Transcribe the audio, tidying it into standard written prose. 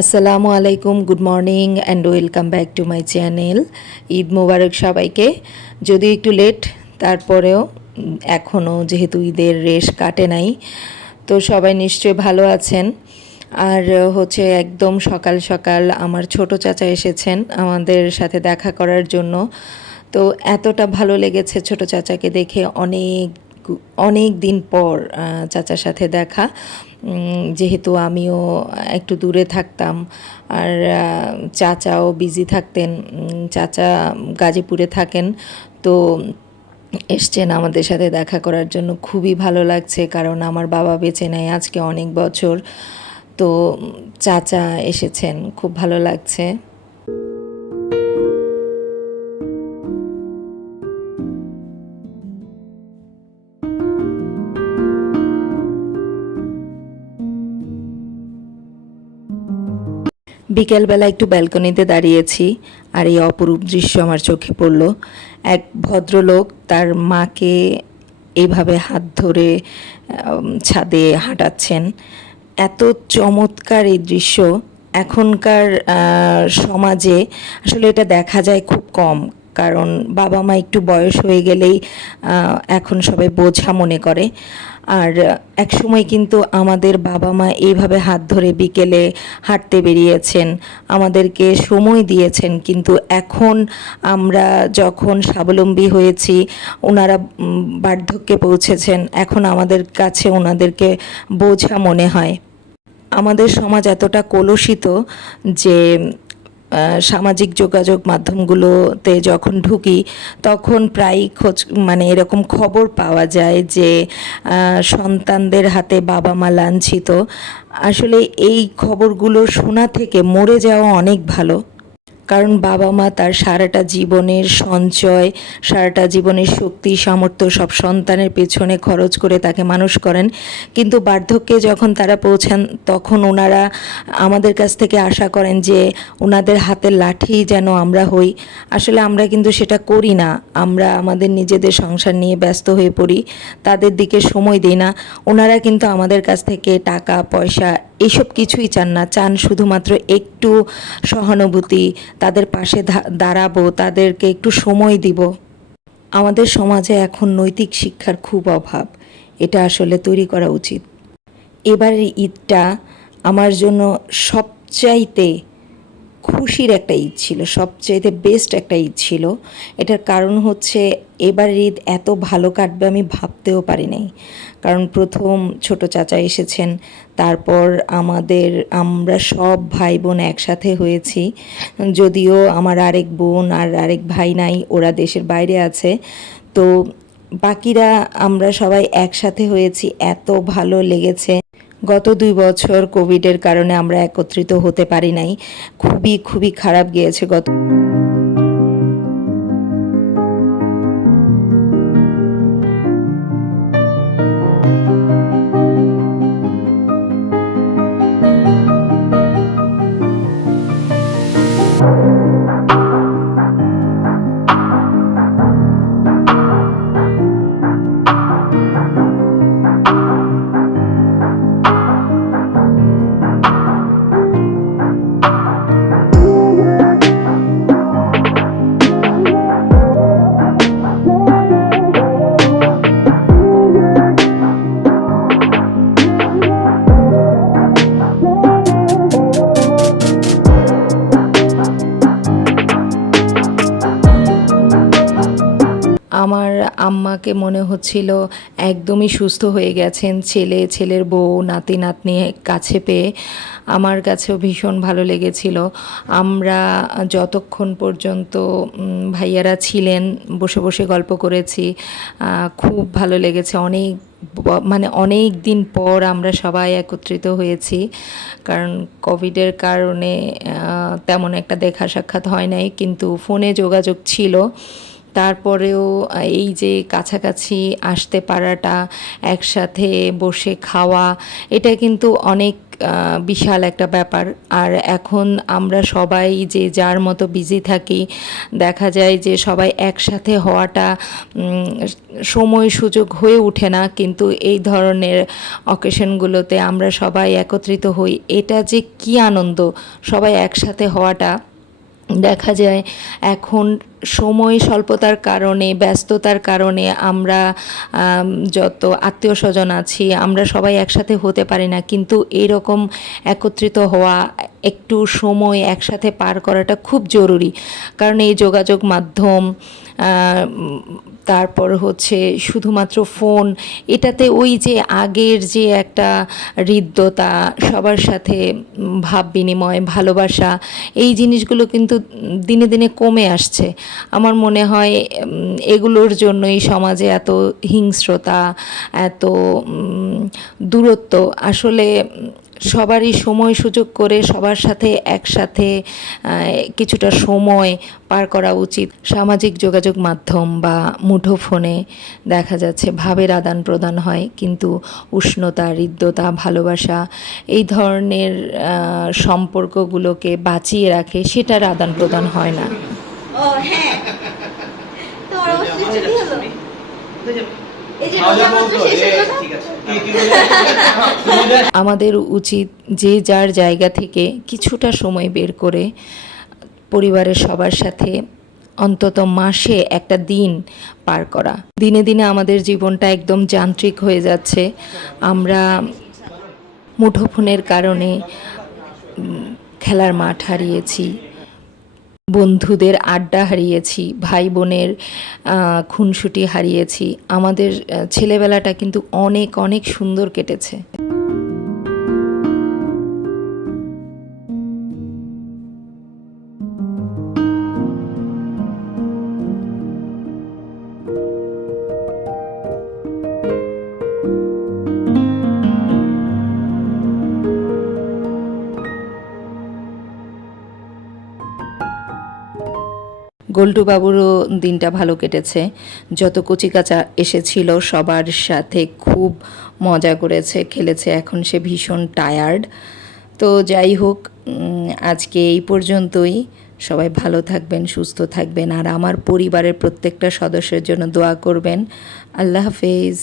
আসসালামু আলাইকুম, good morning and welcome back to my channel. Eid মোবারক সবাইকে। যদি একটু লেট, তারপরেও এখনও যেহেতু ঈদের রেশ কাটে নাই, তো সবাই নিশ্চয়ই ভালো আছেন। আর হচ্ছে একদম সকাল সকাল আমার ছোট চাচা এসেছেন আমাদের সাথে দেখা করার জন্য। তো এতটা ভালো লেগেছে ছোট চাচাকে দেখে, অনেক অনেক দিন পর চাচার সাথে দেখা। যেহেতু আমিও একটু দূরে থাকতাম আর চাচাও বিজি থাকতেন, চাচা গাজীপুরে থাকেন, তো এসছেন আমাদের সাথে দেখা করার জন্য। খুবই ভালো লাগছে, কারণ আমার বাবা বেঁচে নেই আজকে অনেক বছর। তো চাচা এসেছেন, খুব ভালো লাগছে। বিকেলবেলা একটু ব্যালকনিতে দাঁড়িয়েছি, আর এই অপরূপ দৃশ্য আমার চোখে পড়ল। এক ভদ্রলোক তার মাকে এইভাবে হাত ধরে ছাদে হাঁটাচ্ছেন। এত চমৎকার এই দৃশ্য এখনকার সমাজে আসলে এটা দেখা যায় খুব কম। কারণ বাবা মা একটু বয়স হয়ে গেলেই এখন সবাই বোঝা মনে করে। আর এক সময় কিন্তু আমাদের বাবা মা এইভাবে হাত ধরে বিকেলে হাঁটতে বেরিয়েছেন, আমাদেরকে সময় দিয়েছেন। কিন্তু এখন আমরা যখন স্বাবলম্বী হয়েছি, ওনারা বার্ধক্যে পৌঁছেছেন, এখন আমাদের কাছে ওনাদেরকে বোঝা মনে হয়। আমাদের সমাজ এতটা কলুষিত যে সামাজিক যোগাযোগ মাধ্যমগুলোতে যখন ঢুকি, তখন প্রায়ই মানে এরকম খবর পাওয়া যায় যে সন্তানদের হাতে বাবা মা লাঞ্ছিত। আসলে এই খবরগুলো শোনা থেকে মরে যাওয়া অনেক ভালো। কারণ বাবা মা তার সারাটা জীবনের সঞ্চয়, সারাটা জীবনের শক্তি সামর্থ্য সব সন্তানের পেছনে খরচ করে তাকে মানুষ করেন। কিন্তু বার্ধক্যে যখন তারা পৌঁছান, তখন ওনারা আমাদের কাছ থেকে আশা করেন যে ওনাদের হাতের লাঠি যেন আমরা হই। আসলে আমরা কিন্তু সেটা করি না। আমরা আমাদের নিজেদের সংসার নিয়ে ব্যস্ত হয়ে পড়ি, তাদের দিকে সময় দিই না। ওনারা কিন্তু আমাদের কাছ থেকে টাকা পয়সা এইসব কিছুই চান না, চান শুধুমাত্র একটু সহানুভূতি, তাদের পাশে দাঁড়াবো, তাদেরকে একটু সময় দিব। আমাদের সমাজে এখন নৈতিক শিক্ষার খুব অভাব, এটা আসলে তৈরি করা উচিত। এবারের ঈদটা আমার জন্য সবচাইতে খুশির একটা ঈদ ছিল, সবচাইতে বেস্ট একটা ঈদ ছিল। এটার কারণ হচ্ছে এবারের ঈদ এত ভালো কাটবে আমি ভাবতেও পারি নাই। কারণ প্রথম ছোট চাচা এসেছেন, তারপর আমরা সব ভাই বোন একসাথে হয়েছি। যদিও আমার আরেক বোন আর আরেক ভাই নাই, ওরা দেশের বাইরে আছে। তো বাকিরা আমরা সবাই একসাথে হয়েছি, এত ভালো লেগেছে। গত 2 বছর কোভিডের কারণে আমরা একত্রিত হতে পারি নাই, খুবই খুবই খারাপ গিয়েছে গত। আমার আম্মাকে মনে হচ্ছিল একদমই সুস্থ হয়ে গেছেন, ছেলের বউ নাতি নাতনি কাছে পেয়ে আমার কাছেও ভীষণ ভালো লেগেছিল। আমরা যতক্ষণ পর্যন্ত ভাইয়ারা ছিলেন বসে বসে গল্প করেছি, খুব ভালো লেগেছে। মানে অনেক দিন পর আমরা সবাই একত্রিত হয়েছি। কারণ কোভিডের কারণে তেমন একটা দেখা সাক্ষাৎ হয় নাই, কিন্তু ফোনে যোগাযোগ ছিল। তারপরেও এই যে কাছাকাছি আসতে পারাটা, একসাথে বসে খাওয়া, এটা কিন্তু অনেক বিশাল একটা ব্যাপার। আর এখন আমরা সবাই যে যার মতো বিজি থাকি, দেখা যায় যে সবাই একসাথে হওয়াটা সময় সুযোগ হয়ে ওঠে না, কিন্তু এই ধরনের অকেশনগুলোতে আমরা সবাই একত্রিত হই, এটা যে কী আনন্দ সবাই একসাথে হওয়াটা। দেখা যায় এখন সময় স্বল্পতার কারণে, ব্যস্ততার কারণে আমরা যত আত্মীয় স্বজন আছি আমরা সবাই একসাথে হতে পারি না, কিন্তু এরকম একত্রিত হওয়া, একটু সময় একসাথে পার করাটা খুব জরুরি। কারণ এই যোগাযোগ মাধ্যম, তারপর হচ্ছে শুধুমাত্র ফোন, এটাতে ওই যে আগের যে একটা হৃদ্যতা, সবার সাথে ভাব বিনিময়, ভালোবাসা, এই জিনিসগুলো কিন্তু দিনে দিনে কমে আসছে। আমার মনে হয় এগুলোর জন্যই সমাজে এত হিংস্রতা, এত দূরত্ব। আসলে সবারই সময় সুযোগ করে সবার সাথে একসাথে কিছুটা সময় পার করা উচিত। সামাজিক যোগাযোগ মাধ্যম বা মুঠোফোনে দেখা যাচ্ছে ভাবের আদান প্রদান হয়, কিন্তু উষ্ণতা, হৃদ্যতা, ভালোবাসা, এই ধরনের সম্পর্কগুলোকে বাঁচিয়ে রাখে, সেটার আদান প্রদান হয় না। ও হ্যাঁ, তোমার অবস্থা কি হলো? এই যে আমাদের উচিত যে যার জায়গা থেকে কিছুটা সময় বের করে পরিবারের সবার সাথে অন্তত মাসে একটা দিন পার করা। দিনে দিনে আমাদের জীবনটা একদম যান্ত্রিক হয়ে যাচ্ছে। আমরা মুঠোফোনের কারণে খেলার মাঠ হারিয়েছি, বন্ধুদের আড্ডা হারিয়েছি, ভাই বোনের খুনসুটি হারিয়েছি। আমাদের ছেলেবেলাটা কিন্তু অনেক অনেক সুন্দর কেটেছে। গোল্টু বাবুরও দিনটা ভালো কেটেছে। যত কচিকাঁচা এসেছিল সবার সাথে খুব মজা করেছে, খেলেছে। এখন সে ভীষণ টায়ার্ড। তো যাই হোক, আজকে এই পর্যন্তই। সবাই ভালো থাকবেন, সুস্থ থাকবেন, আর আমার পরিবারের প্রত্যেকটা সদস্যের জন্য দোয়া করবেন। আল্লাহ হাফেজ।